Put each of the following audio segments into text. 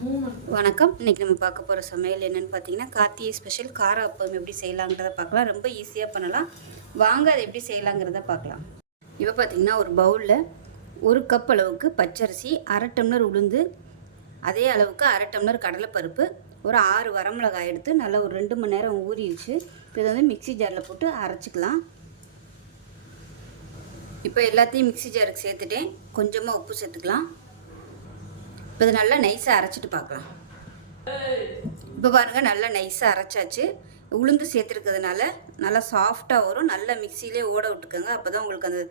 வணக்கம். இன்றைக்கி நம்ம பார்க்க போகிற சமையல் என்னென்னு பார்த்தீங்கன்னா கார்த்திகை ஸ்பெஷல் கார அப்பம் எப்படி செய்யலாங்கிறத பார்க்கலாம். ரொம்ப ஈஸியாக பண்ணலாம். வாங்க அதை எப்படி செய்யலாங்கிறத பார்க்கலாம். இப்போ பார்த்தீங்கன்னா ஒரு பவுலில் ஒரு கப் அளவுக்கு பச்சரிசி அரை டம்ளர் உளுந்து அதே அளவுக்கு அரை டம்ளர் கடலைப்பருப்பு ஒரு ஆறு வரமிளகாய் எடுத்து நல்லா ஒரு ரெண்டு மணி நேரம் ஊறிடுச்சு. இப்போ இதை வந்து மிக்ஸி ஜாரில் போட்டு அரைச்சிக்கலாம். இப்போ எல்லாத்தையும் மிக்ஸி ஜாருக்கு சேர்த்துட்டேன். கொஞ்சமாக உப்பு சேர்த்துக்கலாம். இப்போ இது நல்லா நைஸாக அரைச்சிட்டு பார்க்கலாம் இப்போ பாருங்கள் நல்லா நைஸாக அரைச்சாச்சு. உளுந்து சேர்த்துருக்கிறதுனால நல்லா சாஃப்டாக வரும். நல்லா மிக்சிலே ஓட விட்டுக்கோங்க. அப்போ தான் உங்களுக்கு அந்த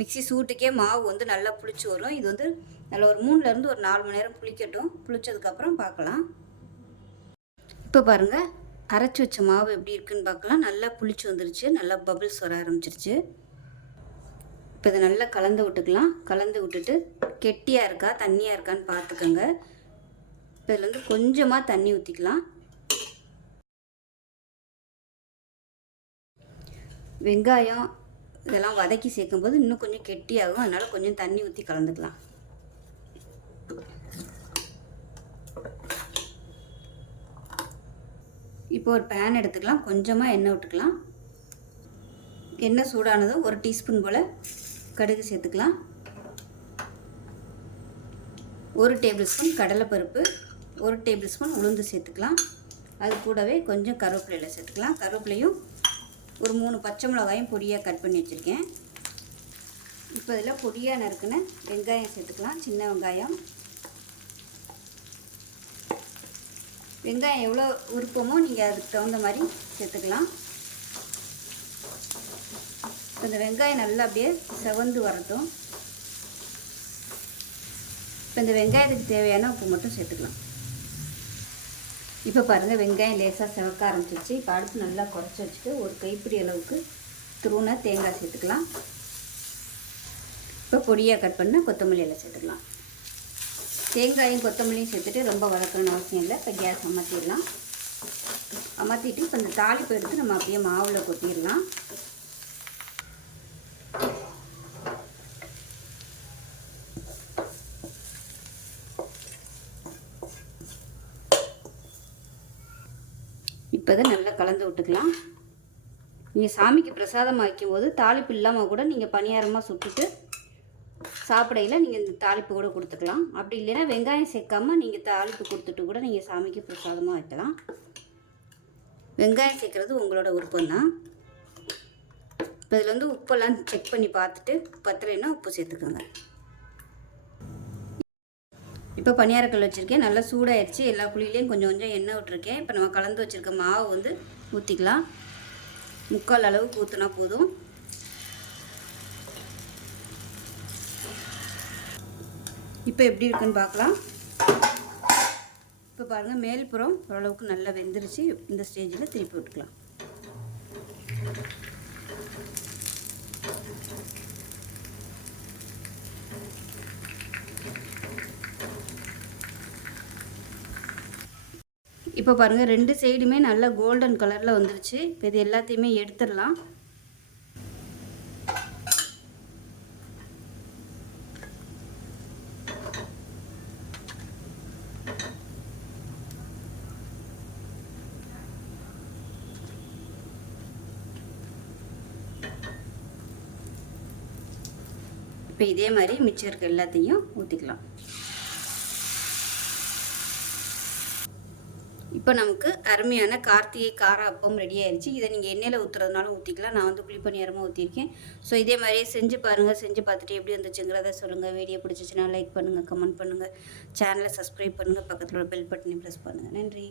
மிக்ஸி சூட்டுக்கே மாவு வந்து நல்லா புளிச்சு வரும். இது வந்து நல்லா ஒரு மூணுலேருந்து ஒரு நாலு மணி நேரம் புளிக்கட்டும். புளிச்சதுக்கப்புறம் பார்க்கலாம் இப்போ பாருங்கள் அரைச்சி வச்ச மாவு எப்படி இருக்குன்னு பார்க்கலாம் நல்லா புளிச்சு வந்துருச்சு. நல்லா பபிள்ஸ் வர ஆரம்பிச்சிருச்சு. இப்போ இதை நல்லா கலந்து விட்டுக்கலாம். கலந்து விட்டுட்டு கெட்டியாக இருக்கா தண்ணியாக இருக்கான்னு பார்த்துக்கோங்க. இப்போ இதில் வந்து கொஞ்சமாக தண்ணி ஊற்றிக்கலாம் வெங்காயம் இதெல்லாம் வதக்கி சேர்க்கும்போது இன்னும் கொஞ்சம் கெட்டியாகும். அதனால் கொஞ்சம் தண்ணி ஊற்றி கலந்துக்கலாம். இப்போ ஒரு பேன் எடுத்துக்கலாம். கொஞ்சமாக எண்ணெய் விட்டுக்கலாம். எண்ணெய் சூடானதும் ஒரு டீஸ்பூன் போல் கடுகு சேர்த்துக்கலாம். ஒரு டேபிள் ஸ்பூன் கடலைப்பருப்பு ஒரு டேபிள் ஸ்பூன் உளுந்து சேர்த்துக்கலாம். அது கூடவே கொஞ்சம் கருவேப்பிலையில் சேர்த்துக்கலாம். கருவேப்பிலையும் ஒரு மூணு பச்சை மிளகாயும் பொடியாக கட் பண்ணி வச்சுருக்கேன். இப்போ இதில் பொடியாக நறுக்குன வெங்காயம் சேர்த்துக்கலாம். சின்ன வெங்காயம். வெங்காயம் எவ்வளோ விருப்பமோ நீங்கள் அதுக்கு தகுந்த மாதிரி சேர்த்துக்கலாம். இந்த வெங்காயம் நல்லா அப்படியே செவந்து வரட்டும். இப்போ இந்த வெங்காயத்துக்கு தேவையான உப்பு மட்டும் சேர்த்துக்கலாம். இப்போ பாருங்கள் வெங்காயம் லேசாக செவக்க ஆரம்பிச்சிச்சு இப்போ அடுப்பு நல்லா குறைச்சி வச்சுட்டு ஒரு கைப்பிடி அளவுக்கு துருணை தேங்காய் சேர்த்துக்கலாம். இப்போ பொடியாக கட் பண்ண கொத்தமல்லி எல்லாம் சேர்த்துக்கலாம். தேங்காயும் கொத்தமல்லியும் சேர்த்துட்டு ரொம்ப வளர்க்கணும்னு அவசியம் இல்லை. இப்போ கேஸ் அமர்த்திடலாம். அமர்த்திட்டு இப்போ இந்த தாளிப்பு எடுத்து நம்ம அப்படியே மாவில் கொட்டிடலாம். இப்போ இதை நல்லா கலந்து விட்டுக்கலாம். நீங்கள் சாமிக்கு பிரசாதம் வைக்கும்போது தாளிப்பு இல்லாமல் கூட நீங்கள் பணியாரமாக சுட்டுட்டு சாப்பிடையில் நீங்கள் இந்த தாளிப்பு கூட கொடுத்துக்கலாம். அப்படி இல்லைன்னா வெங்காயம் சேர்க்காமல் நீங்கள் தாளிப்பு கொடுத்துட்டு கூட நீங்கள் சாமிக்கு பிரசாதமாக வைக்கலாம். வெங்காயம் சேர்க்குறது உங்களோட விருப்பம் தான் இப்போ இதில் வந்து உப்பெல்லாம் செக் பண்ணி பார்த்துட்டு பத்திரைன்னா உப்பு சேர்த்துக்கோங்க. இப்போ பனியாரக்கல் வச்சுருக்கேன். நல்லா சூடாகிடுச்சு எல்லா குழியிலையும் கொஞ்சம் கொஞ்சம் எண்ணெய் விட்டுருக்கேன். இப்போ நம்ம கலந்து வச்சுருக்க மாவு வந்து ஊற்றிக்கலாம் முக்கால் அளவுக்கு ஊற்றினா போதும். இப்போ எப்படி இருக்குன்னு பார்க்கலாம். இப்போ பாருங்கள் மேல்புறம் ஓரளவுக்கு நல்லா வெந்துருச்சு. இந்த ஸ்டேஜில் திருப்பி விட்டுக்கலாம். இப்போ பாருங்கள் ரெண்டு சைடுமே நல்லா கோல்டன் கலரில் வந்துருச்சு. இப்போ இது எல்லாத்தையுமே எடுத்துடலாம். இப்போ இதே மாதிரி மிச்சம் இருக்க எல்லாத்தையும் ஊற்றிக்கலாம் இப்போ நமக்கு அருமையான கார்த்திகை கார அப்பம் ரெடி ஆயிடுச்சு இதை நீங்கள் எண்ணெயில் ஊற்றுறதுனாலும் ஊற்றிக்கலாம் நான் வந்து குழிப்பணியாரமாக ஊற்றிருக்கேன் ஸோ இதே மாதிரியே செஞ்சு பாருங்கள் செஞ்சு பார்த்துட்டு எப்படி வந்துச்சுங்கிறத சொல்லுங்கள் வீடியோ பிடிச்சிச்சின்னா லைக் பண்ணுங்கள் கமெண்ட் பண்ணுங்கள் சேனலை சப்ஸ்கிரைப் பண்ணுங்கள் பக்கத்தில் உள்ள பெல் பட்டனை ப்ரெஸ் பண்ணுங்கள் நன்றி.